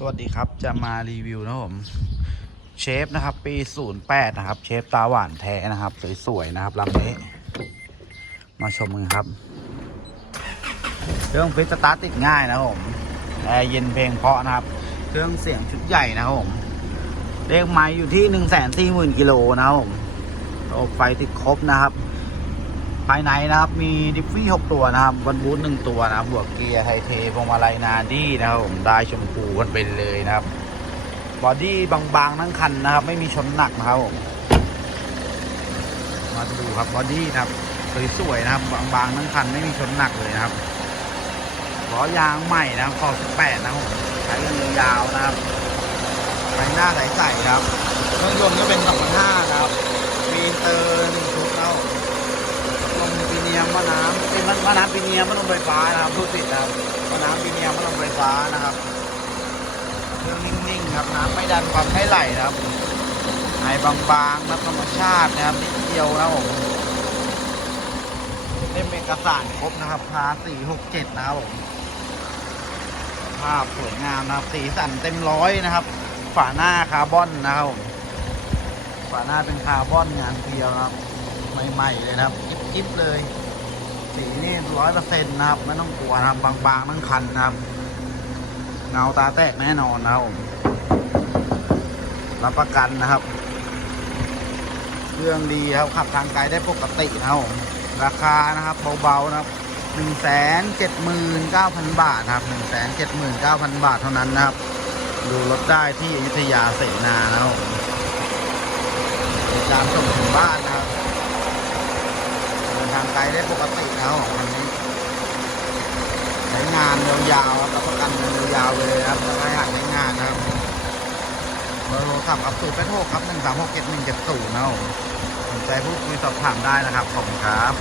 สวัสดีครับจะมารีวิวนะครับผมเชฟนะครับ ปี 08 นะครับ เชฟตาหวานแท้นะครับ สวย ๆ นะครับลำนี้ มาชมกันครับ เครื่องฟิตสตาร์ติดง่ายนะครับผมแอร์เย็นเพลงเพาะนะครับ เครื่องเสียงชุดใหญ่นะครับผมเลขไม้อยู่ที่ 1 4 0 0 0 0กิโลนะครับผมระบบไฟติดครบนะครับ ภายในนะครับ มีดิฟฟี่ 6 ตัวนะครับวันบูทหนึ่งตัวนะครับบวกเกียร์ไทเทพวงมาลัยนาดี้นะครับผมได้ชมพูกันไปเลยนะครับบอดี้บางๆทั้งคันนะครับ ไม่มีชนหนักนะครับผมมาดูครับบอดี้นะครับสวยๆนะครับบางๆทั้งคันไม่มีชนหนักเลยนะครับล้อยางใหม่นะครับคอ18นะครับผมใช้กันยาวนะครับไฟหน้าใสๆครับเครื่องยนต์ก็เป็น2,500นะครับมีเตอร์หนึ่งชุดนะครับผม ลมปีเนียมมะน้ำเป็น มะน้ำปีเนียมมะน้ำไฟฟ้านะครับพูดผิดนะครับมะน้ำปีเนียมมะน้ำไฟฟ้านะครับเครื่องนิ่งๆครับน้ำไม่ดันความให้ไหลนะครับไอบางๆนะธรรมชาตินะครับนิดเดียวนะผมเล่มเอกสารครบนะครับพาสี่หกเจ็ดนะครับผมภาพสวยงามนะครับ สีสันเต็มร้อยนะครับ ฝาหน้าคาร์บอนนะครับผมฝาหน้าเป็นคาร์บอนงานเดียวนะครับ ใหม่ ๆ เลยนะครับ กิ๊บๆเลย ร้อยเปอร์เซ็นต์นะครับ ไม่ต้องกลัวนะครับ บางๆทั้งคันนะครับเงาตาแตกแน่นอนนะครับผมรับประกันนะครับ เครื่องดีครับขับทางไกลได้ปกตินะครับผมราคานะครับเบาๆนะครับหนึ่งแสนเจ็ดหมื่นเก้าพันบาทครับหนึ่งแสนเจ็ดหมื่นเก้าพันบาทเท่านั้นนะครับ ดูรถได้ที่อยุธยาเสนานะครับผมบริการส่งถึงบ้านนะครับ เดินทางไก ลได้ปกติแล้วอันนี้ใช้งานยาวๆรับประกันยาวๆเลยครับไม่หักใช้งานนะครับเบอร์โทรศัพท์ครับศูนย์แปดหกครับหนึ่งสามหกเจ็ดหนึ่งเจ็ดศูนย์นะผมสนใจพูดคุยสอบถามได้นะครับขอบคุณครับ